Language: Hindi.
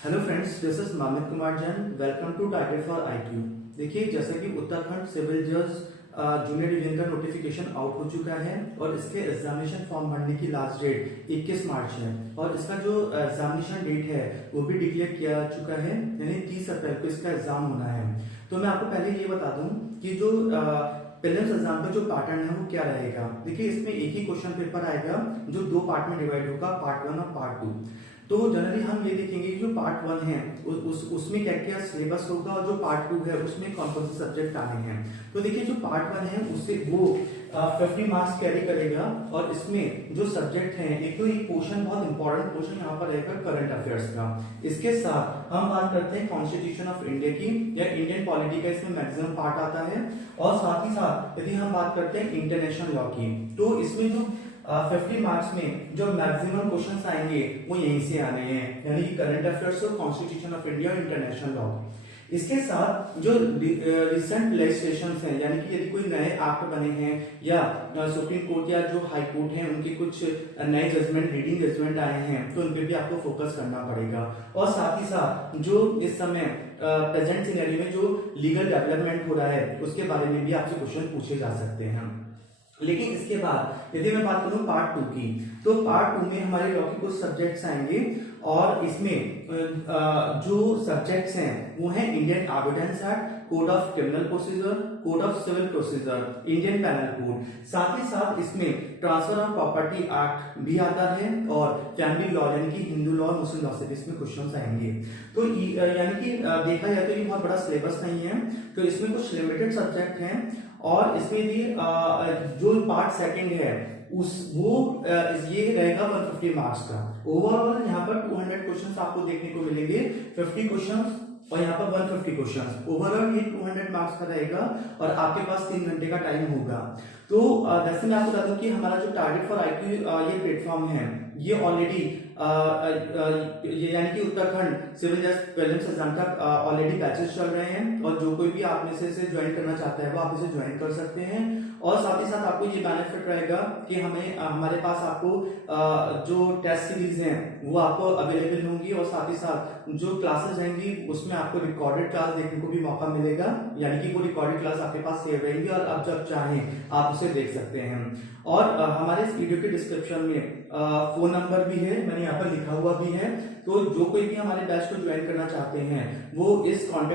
Hello friends, this is Mamit Kumar Jain. Welcome to tiger for IQ. देखिए, जैसा कि उत्तराखंड सिविल जज जूनियर डिवीजन का नोटिफिकेशन आउट हो चुका है और इसके एग्जामिनेशन फॉर्म भरने की लास्ट डेट 21 मार्च है और इसका जो एग्जामिनेशन डेट है वो भी डिक्लेयर किया चुका है, यानी 30 अप्रैल को इसका एग्जाम होना है। तो मैं आपको पहले ये बता दूं कि जो प्रीलिम्स एग्जाम का जो पैटर्न है वो क्या रहेगा। देखिए, इसमें एक ही क्वेश्चन पेपर आएगा जो दो पार्ट में डिवाइड होगा, पार्ट 1 और पार्ट 2। तो जनरली हम ये देखेंगे कि जो पार्ट 1 है उसमें क्या क्या सिलेबस होगा और जो पार्ट 2 है उसमें कौन कौन से सब्जेक्ट आने हैं। तो देखिए, जो पार्ट 1 है उससे वो 50 मार्क्स कैरी करेगा और इसमें जो सब्जेक्ट हैं, एक तो ये पोर्शन बहुत इंपॉर्टेंट पोर्शन यहाँ पर रहेगा करंट अफेयर्स का। इसके साथ हम बात करते हैं कॉन्स्टिट्यूशन ऑफ इंडिया की या इंडियन पॉलिटी का, इसमें मैक्सिमम पार्ट आता है। और साथ ही साथ यदि हम बात करते हैं इंटरनेशनल लॉ की, तो इसमें जो 50 मार्क्स में जो मैक्सिमम क्वेश्चंस आएंगे वो यहीं से आने हैं, यानी करंट अफेयर्स और कॉन्स्टिट्यूशन ऑफ इंडिया और इंटरनेशनल लॉ। इसके साथ जो रिसेंट लेजिस्लेशन हैं, यानी कि यदि कोई नए एक्ट बने हैं या सुप्रीम कोर्ट या जो हाई कोर्ट है उनके कुछ नए जजमेंट, रीडिंग जजमेंट आए हैं, तो उन पे भी आपको फोकस करना पड़ेगा। और साथ ही साथ जो इस समय प्रेजेंट सिनेरियो में जो लीगल डेवलपमेंट हो रहा है उसके बारे में भी आपसे क्वेश्चन पूछे जा सकते हैं। लेकिन इसके बाद यदि मैं बात करूं पार्ट 2 की, तो पार्ट 2 में हमारे लॉ के कुछ सब्जेक्ट्स आएंगे और इसमें जो सब्जेक्ट्स हैं वो है Indian evidence act, code of criminal procedure, code of civil procedure, Indian penal code. साथ ही साथ इसमें ट्रांसफर ऑफ प्रॉपर्टी एक्ट भी आता है और फैमिली लॉ, यानी कि हिंदू लॉ, मुस्लिम लॉ से भी इसमें क्वेश्चंस आएंगे। तो यानी कि देखा जाए तो ये बहुत बड़ा सिलेबस नहीं है, तो इसमें कुछ लिमिटेड सब्जेक्ट हैं और इसमें भी जो पार्ट सेकंड है ये रहेगा 150 मार्क्स का। ओवरऑल यहाँ पर 200 क्वेश्चंस आपको देखने को मिलेंगे, 50 क्वेश्चंस और यहाँ पर 150 क्वेश्चंस। ओवरऑल ये 200 मार्क्स का रहेगा और आपके पास 3 घंटे का टाइम होगा। तो वैसे मैं आपको बता दूं कि हमारा जो टारगेट फॉर आईक्यू ये प्लेटफॉर्म है, ये ऑलरेडी यानी कि उत्तराखंड सिविल जज प्रीलिम्स एग्जाम का ऑलरेडी बैचेस चल रहे हैं और जो कोई भी आप में से ज्वाइन करना चाहता है वो आप इसे ज्वाइन कर सकते हैं। और साथ ही साथ आपको ये बेनिफिट रहेगा कि हमारे पास आपको जो टेस्ट सीरीज हैं वो आपको अवेलेबल होंगी और साथ ही साथ जो क्लासेस रहेंगी उसमें आपको रिकॉर्डेड क्लास देखने को भी मौका मिलेगा, यानी कि वो रिकॉर्डेड क्लास आपके पास सेव रहेंगी और आप जब चाहें आप उसे देख सकते हैं। और हमारे इस वीडियो के डिस्क्रिप्शन में फोन नंबर भी है, मैंने यहाँ पर लिखा हुआ भी है। तो जो कोई भी हमारे बैच को ज्वाइन करना चाहते हैं वो इस कॉन्टेक्ट